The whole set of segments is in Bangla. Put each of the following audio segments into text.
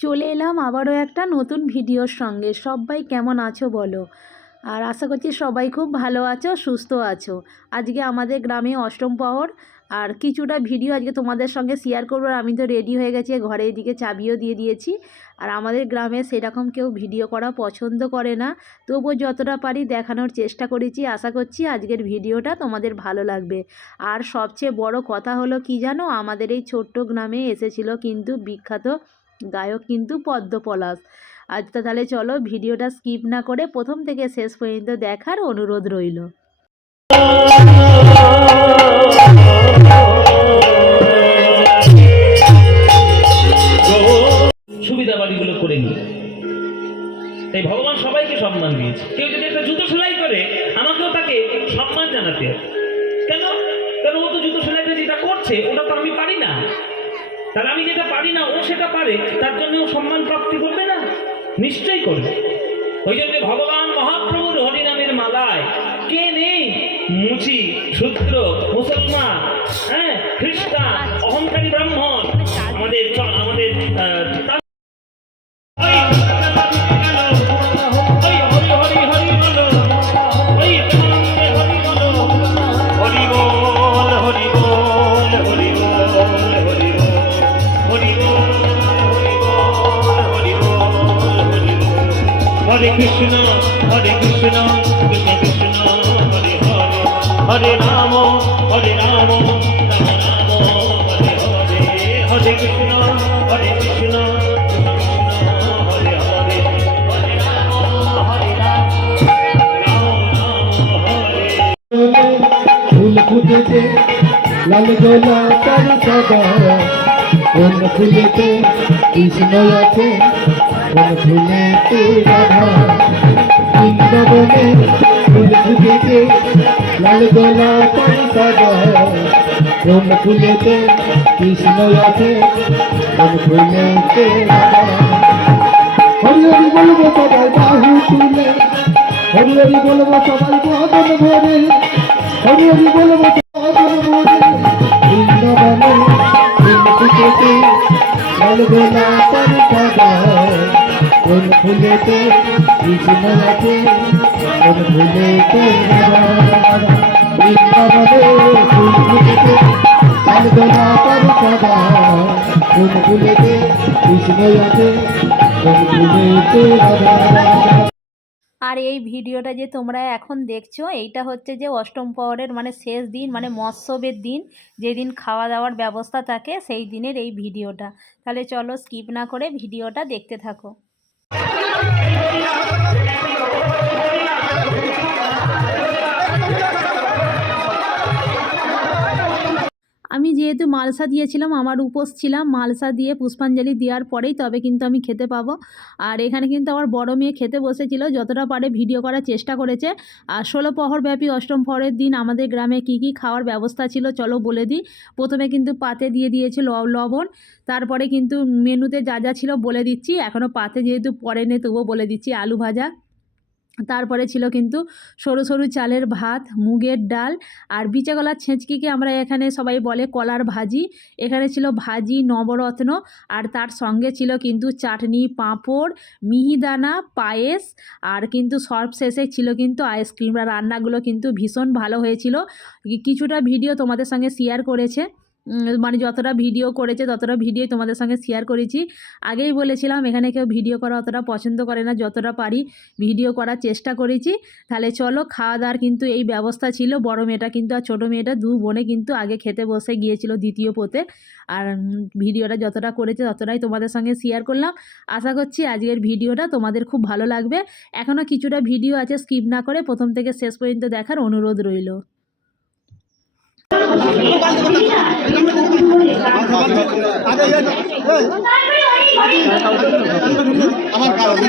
চলে এলাম আবারও একটা নতুন ভিডিওর সঙ্গে। সবাই কেমন আছো বলো? আর আশা করছি সবাই খুব ভালো আছো, সুস্থ আছো। আজকে আমাদের গ্রামে অষ্টম প্রহর আর কিছুটা ভিডিও আজকে তোমাদের সঙ্গে শেয়ার করব। আমি তো রেডি হয়ে গেছি ঘরে এদিকে চাবিও দিয়ে দিয়েছি। আর আমাদের গ্রামে সেরকম কেউ ভিডিও করা পছন্দ করে না। তবুও যতটা পারি দেখানোর চেষ্টা করেছি। আশা করছি আজকের ভিডিওটা তোমাদের ভালো লাগবে। আর সবচেয়ে বড় কথা হলো কি জানো? আমাদের এই ছোট্ট গ্রামে এসেছিল কিন্তু বিখ্যাত গায়ক কিন্তু পদ্ম পলাশ আজ তাহলে চলো ভিডিওটা স্কিপ না করে প্রথম থেকে শেষ পর্যন্ত দেখার অনুরোধ রইল। করে তাই ভগবান সবাইকে সম্মান দিয়েছে। কেউ যদি একটা জুতো সেলাই করে, আমাকেও তাকে সম্মান জানাতে। কেন? ও তো জুতো সেলাইটা যেটা করছে, ওটা তো আমি পারি না। তাহলে আমি যেটা পারি না, ও সেটা পারে তার জন্য ও সম্মান প্রাপ্তি করবে না নিশ্চয়ই করবে। ওই জন্য ভগবান মহাপ্রভুর হরিনামের মালায় কে নেই? মুচি শূদ্র মুসলমান হ্যাঁ খ্রিস্টান অহংকারী ব্রাহ্মণ। আমাদের চ- আমাদের কৃষ্ণ হরে কৃষ্ণ কৃষ্ণ কৃষ্ণ হরে হরে হরে রাম হরে রাম রাম রাম হরে হরে হরে কৃষ্ণ হরে কৃষ্ণ কৃষ্ণ কৃষ্ণ হরে হরে হরে রাম হরে রাম রাম রাম হরে ফুল ফুটেছে লাল গোলাপার সাদা কোন ফুলেতে কৃষ্ণ আছে কোন ফুলেতে রাধা বৃন্দাবনে ফুল ফুটেছে লাল গোলাপার সাদা কোন ফুলেতে কৃষ্ণ আছে কোন ফুলেতে রাধা হরি হরি বলব সবাই বাহু তুলে হরি হরি বলব সবাই বদন ভরে হরি হরি বলব বদন ভরে বৃন্দাবনে বৃন্দিকেতে লাল গোলা পর সাদা ফুলেতে রাধা। বৃন্দাবনে সাদা ফুলেতে রাধা আর এই ভিডিওটা যে তোমরা এখন দেখছ, এইটা হচ্ছে যে অষ্টম প্রহরের মানে শেষ দিন মানে মৎসবের দিন, যেদিন খাওয়া দাওয়ার ব্যবস্থা থাকে, সেই দিনের এই ভিডিওটা। তাহলে চলো স্কিপ না করে ভিডিওটা দেখতে থাকো। না আমি যেহেতু মালসা দিয়েছিলাম, আমার উপোস ছিলাম, মালসা দিয়ে পুষ্পাঞ্জলি দেওয়ার পরেই তবে কিন্তু আমি খেতে পাবো। আর এখানে কিন্তু আমার বড় মেয়ে খেতে বসেছিল, যতটা পারে ভিডিও করার চেষ্টা করেছে। আর ষোলো প্রহর ব্যাপী অষ্টম প্রহরের দিন আমাদের গ্রামে কি কি খাওয়ার ব্যবস্থা ছিল চলো বলে দিই। প্রথমে কিন্তু পাতে দিয়ে দিয়েছে লবণ, তারপরে কিন্তু মেনুতে যা যা ছিল বলে দিচ্ছি। এখনও পাতে যেহেতু পরে নে তবুও বলে দিচ্ছি আলু ভাজা। তারপরে ছিল কিন্তু সরু সরু চালের ভাত, মুগের ডাল আর বিচে কলার ছেঁচকিকে আমরা এখানে সবাই বলে কলার ভাজি। এখানে ছিল ভাজি, নবরত্ন আর তার সঙ্গে ছিল কিন্তু চাটনি, পাঁপড়, মিহিদানা, পায়েস আর কিন্তু সর্বশেষে ছিল কিন্তু আইসক্রিম। রান্নাগুলো কিন্তু ভীষণ ভালো হয়েছিল। কিছুটা ভিডিও তোমাদের সঙ্গে শেয়ার করেছে। মানে যতটা ভিডিও করেছে, ততটা ভিডিও তোমাদের সঙ্গে শেয়ার করেছি। আগেই বলেছিলাম, এখানে কেউ ভিডিও করা অতটা পছন্দ করে না, যতটা পারি ভিডিও করার চেষ্টা করেছি। তাহলে চলো খাওয়া দাওয়ার কিন্তু এই ব্যবস্থা ছিল। বড় মেয়েটা কিন্তু আর ছোটো মেয়েটা দু বোনে কিন্তু আগে খেতে বসে গিয়েছিল দ্বিতীয় পোতে। আর ভিডিওটা যতটা করেছে, ততটাই তোমাদের সঙ্গে শেয়ার করলাম। আশা করছি আজকের ভিডিওটা তোমাদের খুব ভালো লাগবে। এখনও কিছুটা ভিডিও আছে স্কিপ না করে প্রথম থেকে শেষ পর্যন্ত দেখার অনুরোধ রইল। আমার সাথে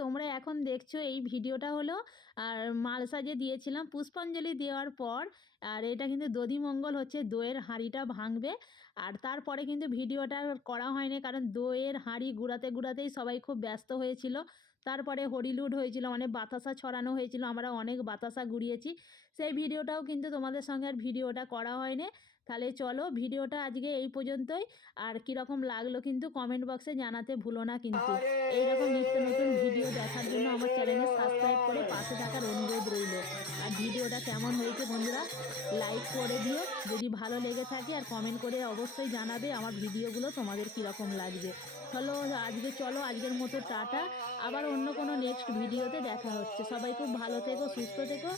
তোমরা এখন দেখছ এই ভিডিওটা হলো, আর মালসা যে দিয়েছিলাম পুষ্পাঞ্জলি দেওয়ার পর, আর এটা কিন্তু দধিমঙ্গল হচ্ছে দইয়ের হাঁড়িটা ভাঙবে, আর তারপরে কিন্তু ভিডিওটা করা হয়নি কারণ দইয়ের হাঁড়ি গুড়াতে গুড়াতেই সবাই খুব ব্যস্ত হয়েছিল। তারপরে হরিলুড হয়েছিল অনেক বাতাসা ছড়ানো হয়েছিল, আমরা অনেক বাতাসা গুড়িয়েছি। সেই ভিডিওটাও কিন্তু তোমাদের সঙ্গে আর ভিডিওটা করা হয়নি। তাহলে চলো ভিডিওটা আজকে এই পর্যন্তই। আর কীরকম লাগল কিন্তু কমেন্ট বক্সে জানাতে ভুলো না কিন্তু। এইরকম নিত্য নতুন ভিডিও দেখার জন্য আমার চ্যানেলে সাবস্ক্রাইব করে পাশে থাকার অনুরোধ রইল। আর ভিডিওটা কেমন হয়েছে বন্ধুরা লাইক করে দিও। যদি ভালো লেগে থাকে আর কমেন্ট করে অবশ্যই জানাবে আমার ভিডিওগুলো তোমাদের কীরকম লাগবে। চলো আজকে চলো আজকের মতো টাটা। আবার অন্য কোনো নেক্সট ভিডিওতে দেখা হচ্ছে। সবাই খুব ভালো থেকো সুস্থ থেকো।